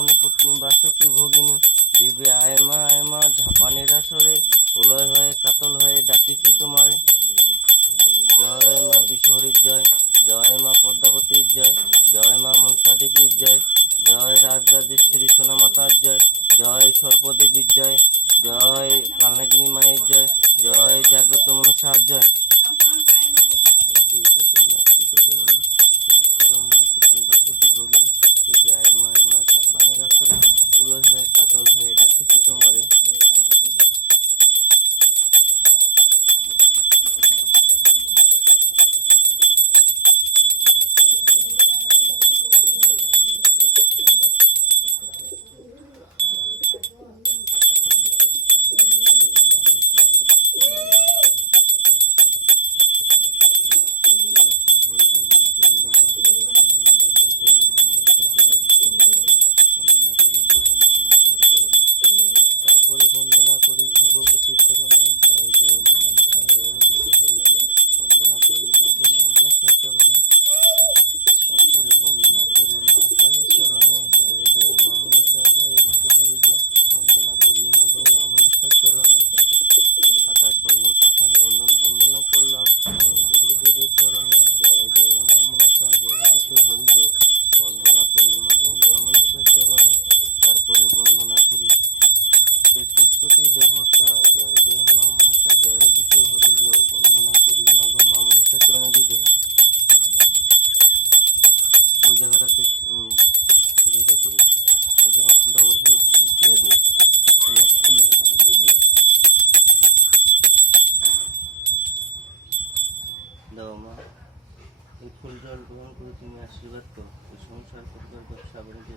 মনে পত্নী বাসকি ভগিনী, দেবে আয় মা ঝাপানের আসরে, উলয় হয়ে কাতল হয়ে ডাকিছি তোমারে। জয় মা বিশ্বহরীর জয়, জয় মা পদ্মাবতীর জয়, জয় মা মনসা দেবীর জয়, জয় রাজরাজেশ্বরী সোনামাতার জয়, জয় সর্বদেবীর জয়, জয় কালনাগিনী মায়ের জয়, জয় জাগ্রত মনসার জয়। জাপানের আসরে উলয় হয়ে কাতল হয়ে ডাকিছি তোমারে। তারপরে বন্দনা করি ভগবতী চরণে, জয় জয় মা মনসা জয় বিশ্বহরিত, বন্দনা করি মাগো মা মনসা চরণে। তারপরে বন্দনা করি মা কালীর চরণে, জয় জয় মা মনসা জয় বিশ্বহরিত, বন্দনা করি মাগো মা মনসা চরণে। আকাশ বন্দন পাখার বন্দনা করলাম গুরুদেবের চরণে, জয় জয় মা মনসা জয় বিশ্বহরিত, বন্দনা করি মাগো মা মনসা চরণে। তারপরে বন্দনা করি ৩৩ কোটি দেবতা, জয় জয় মা মনসা জয় বিশ্বহরিত, বন্দনা করি মাগো মা মনসা চরণে। দিতে ওই জায়গাটাতে পুজোটা করি, আর যখন ফুলটা বলছে দিয়ে দিও, দাও মা। এই ফুল জল গ্রহণ করে তুমি আশীর্বাদ করো, এই সংসার পরিবার ব্যবসা বাণিজ্য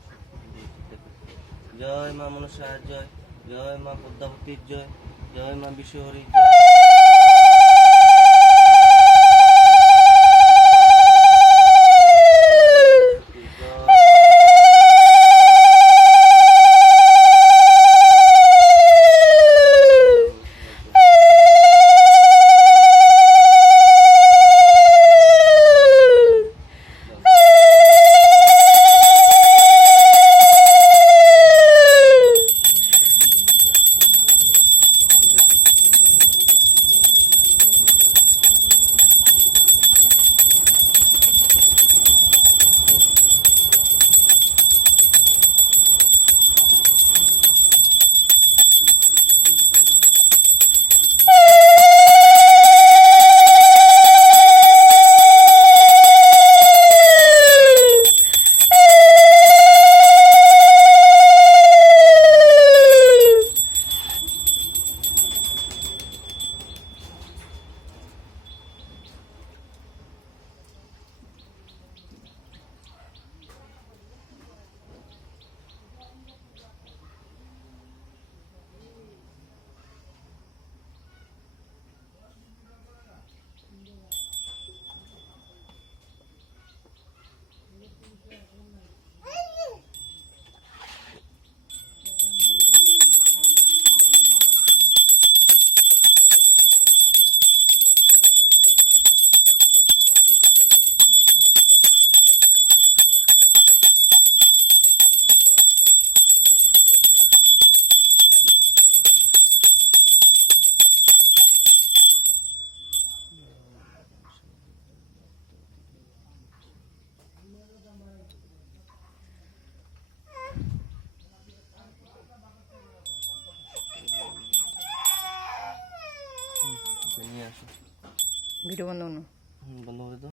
জয় মা মনসা জয়, জয় মা পদ্মাবতীর জয়, জয় মা বিশ্বহরির জয়। ভিডিও বন্ধ বন্ধ করে দাও।